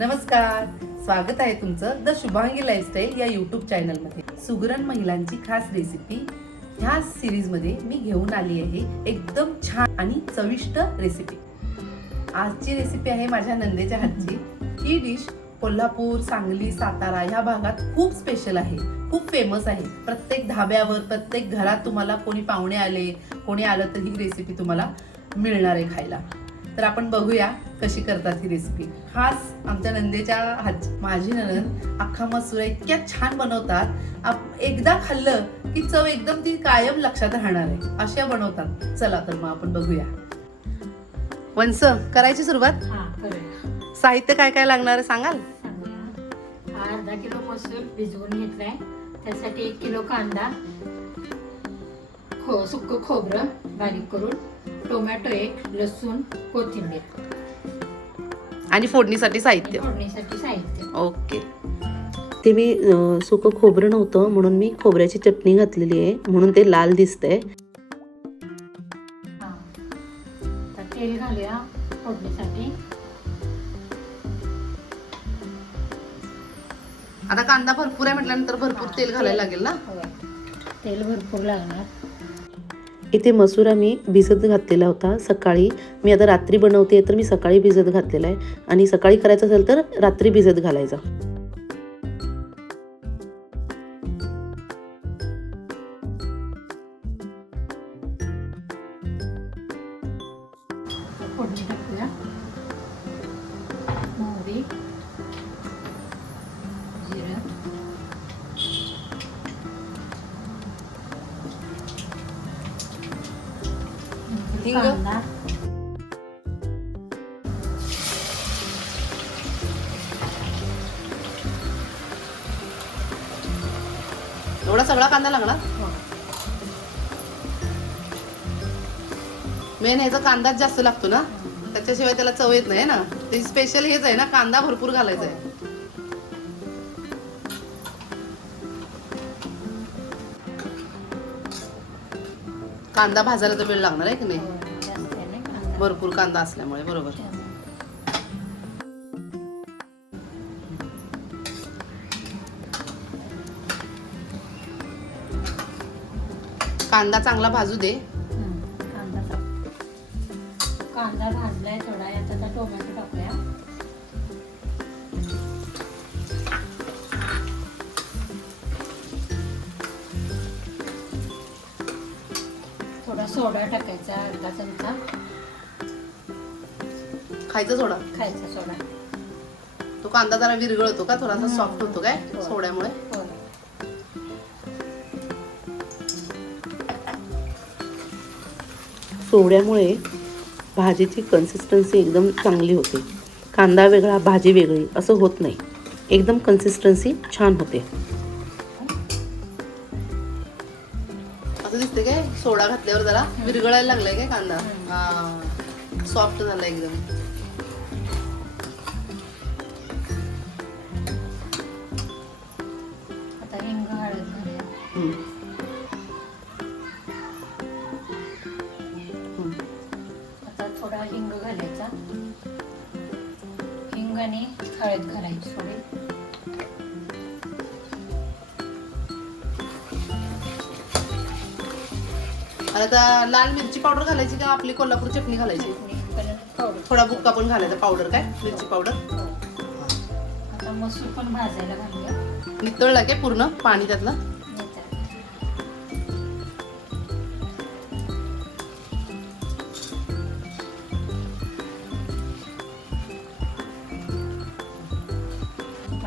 नमस्कार, स्वागत आहे तुमचं द शुभांगी लाईफस्टाईल या यूट्यूब चॅनलमध्ये. सुगरण महिलांची खास रेसिपी ह्या सिरीजमध्ये मी घेऊन आली आहे एकदम छान आणि चविष्ट रेसिपी. आजची रेसिपी आहे माझ्या नंदेच्या हातची. ही डिश कोल्हापूर, सांगली, सातारा ह्या भागात खूप स्पेशल आहे, खूप फेमस आहे. प्रत्येक धाब्यावर, प्रत्येक घरात तुम्हाला कोणी पाहुणे आले, कोणी आलं तर ही रेसिपी तुम्हाला मिळणार आहे खायला. तर आपण बघूया कशी करतात ही रेसिपी. खास आमच्या नंदेच्या हात. माझी नणंद अख्खा मसूर इतक्या छान बनवतात, एकदा खाल्लं की चव एकदम ती कायम लक्षात राहणार आहे, अशा बनवतात. चला तर मग आपण बघूया. वंस करायची सुरुवात. साहित्य काय काय लागणार आहे सांगाल? अर्धा किलो मसूर भिजवून घेतलाय, त्यासाठी 1 किलो कांदा, सुक्क खोबरं बारीक करून, टोमॅटो 1, लसूण, कोथिंबीर आणि फोडणीसाठी साहित्य. ओके. ते मी सुकं खोबरं नव्हतं म्हणून मी खोबऱ्याची चटणी घातलेली आहे, म्हणून ते लाल दिसतंय. तेल घालूया फोडणीसाठी. आता कांदा भरपूर आहे म्हटल्यानंतर भरपूर तेल घालायला लागेल ना. तेल भरपूर लागणार. इथे मसूर मी भिजत घातलेला होता सकाळी. मी आता रात्री बनवते तर मी सकाळी भिजत घातलेला आहे, आणि सकाळी करायचं असेल तर रात्री भिजत घालायचा. फोडणी टाकूया. मोहरी, जिरं, कांदा, एवढा सगळा कांदा लागणार. मेन ह्याचा कांदाच जास्त लागतो ना, त्याच्याशिवाय त्याला चव येत नाही ना. ते स्पेशल हेच आहे ना, कांदा भरपूर घालायचा आहे. कांदा भाजायला तर वेळ लागणार आहे की नाही, भरपूर कांदा असल्यामुळे. बरोबर. कांदा चांगला भाजू दे. कांदा भाजलाय थोडा. यात आता टोमॅटो टाकूया. थोडा सोडा टाकायचा, अर्धा चमचा. खायचा सोडा. खायचा सोडा. तो कांदा जरा विरघळतो का, थोडासा सॉफ्ट होतो काय सोड्यामुळे. सोड्यामुळे भाजीची कन्सिस्टन्सी एकदम चांगली होते. कांदा वेगळा, भाजी वेगळी असं होत नाही. एकदम कन्सिस्टन्सी छान होते. असं दिसते काय, सोडा घातल्यावर जरा विरघळायला लागलाय काय कांदा. हा, सॉफ्ट झाला एकदम. आता हिंग, हळद घालूया. आता थोडा हिंग घालायचा. हिंग आणि हळद घालायची थोडी. आता लाल मिरची पावडर घालायची का आपली कोल्हापूर चटणी घालायची? थोडा बुक्का पण घालायचा पावडर, काय मिरची पावडर. आता मसूर पण भाजायला घालूया. नितळला काय पूर्ण पाणी त्यातलं.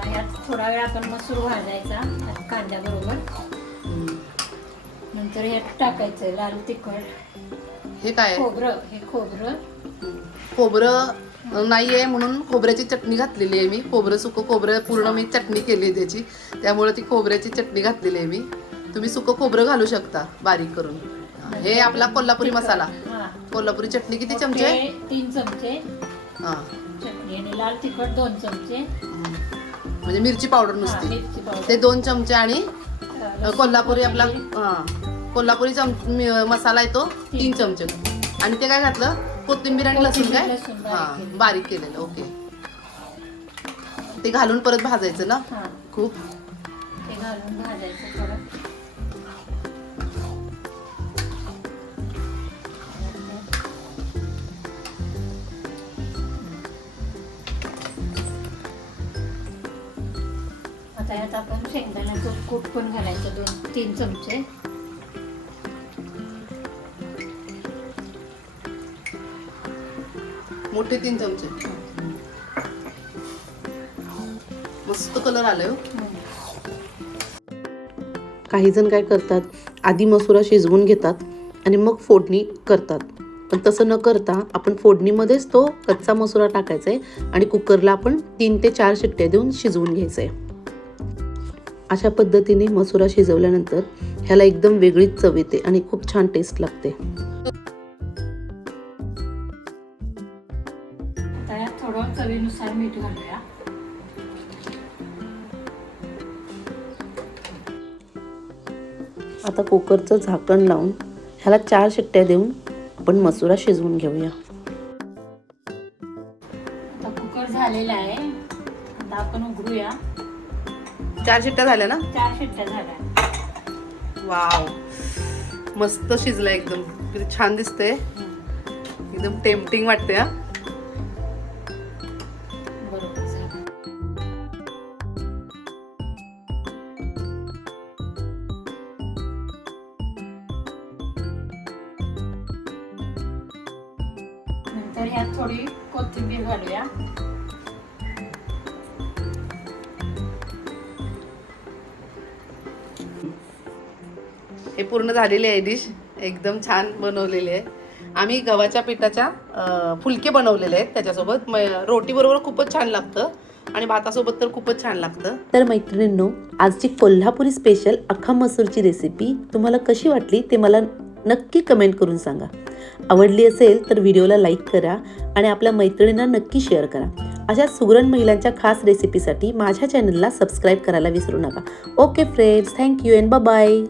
यात थोडा वेळ आपण मसूर भाजायचा कांद्याबरोबर. नंतर यात टाकायचं लाल तिखट. हे काय खोबरं. हे खोबरं नाहीये म्हणून खोबऱ्याची चटणी घातलेली आहे मी. खोबरं, सुकं खोबरं पूर्ण मी चटणी केली आहे त्याची, त्यामुळे ती खोबऱ्याची चटणी घातलेली आहे मी. तुम्ही सुकं खोबरं घालू शकता बारीक करून. हे आपला कोल्हापुरी मसाला. कोल्हापुरी चटणी किती चमचे? 3 चमचे. हा, चटणी आणि लाल तिखट 2 चमचे. म्हणजे मिरची पावडर नुसती ते 2 चमचे, आणि कोल्हापुरी आपला कोल्हापुरी मसाला आहे तो 3 चमचे. आणि ते काय घातलं? कोथिंबीर आणि लसूण काय? हा, बारीक केलेलं. ओके. ते घालून परत भाजायचं ना हां खूप. ते घालून भाजायचं थोडं. आता यात आपण शेंगदाण्याचं कूट पण घालायचं 2-3 चमचे. मोठे 3 चमचे. मस्त कलर आलाय हो. काही जण काय करतात, आधी मसुरा शिजवून घेतात आणि मग फोडणी करतात. पण तसं न करता आपण फोडणीमध्येच तो कच्चा मसुरा टाकायचा आहे आणि कुकरला आपण 3 ते 4 शिट्ट्या देऊन शिजवून घ्यायचं आहे. अशा पद्धतीने मसुरा शिजवल्यानंतर ह्याला एकदम वेगळीच चव येते आणि खूप छान टेस्ट लागते. आता यात थोडं चवीनुसार मीठ घालूया. आता कुकरचं झाकण लावून ह्याला 4 शिट्ट्या देऊन आपण मसुरा शिजवून घेऊया. आता कुकर झालेला आहे. आता आपण उघडूया. 4 शिट्ट्या झाल्या ना. 4 शिट्ट्या झाल्या. वाव, मस्त शिजलाय एकदम. किती छान दिसतंय, एकदम टेम्पटिंग वाटते हा. बरोबर झालं. नंतर ह्यात थोडी कोथिंबीर घालूया. हे पूर्ण झालेली आहे डिश. एकदम छान बनवलेली आहे. आम्ही गव्हाच्या पिठाच्या फुलके बनवलेले आहेत. त्याच्यासोबत रोटी बरोबर खूपच छान लागतं आणि भातासोबत तर खूपच छान लागतं. तर मैत्रिणींनो, आजची कोल्हापुरी स्पेशल अख्खा मसूरची रेसिपी तुम्हाला कशी वाटली ते मला नक्की कमेंट करून सांगा. आवडली असेल तर व्हिडिओला लाईक करा आणि आपल्या मैत्रिणींना नक्की शेअर करा. अशा सुगरण महिलांच्या खास रेसिपीसाठी माझ्या चॅनलला सबस्क्राईब करायला विसरू नका. Okay friends, thank you and bye bye.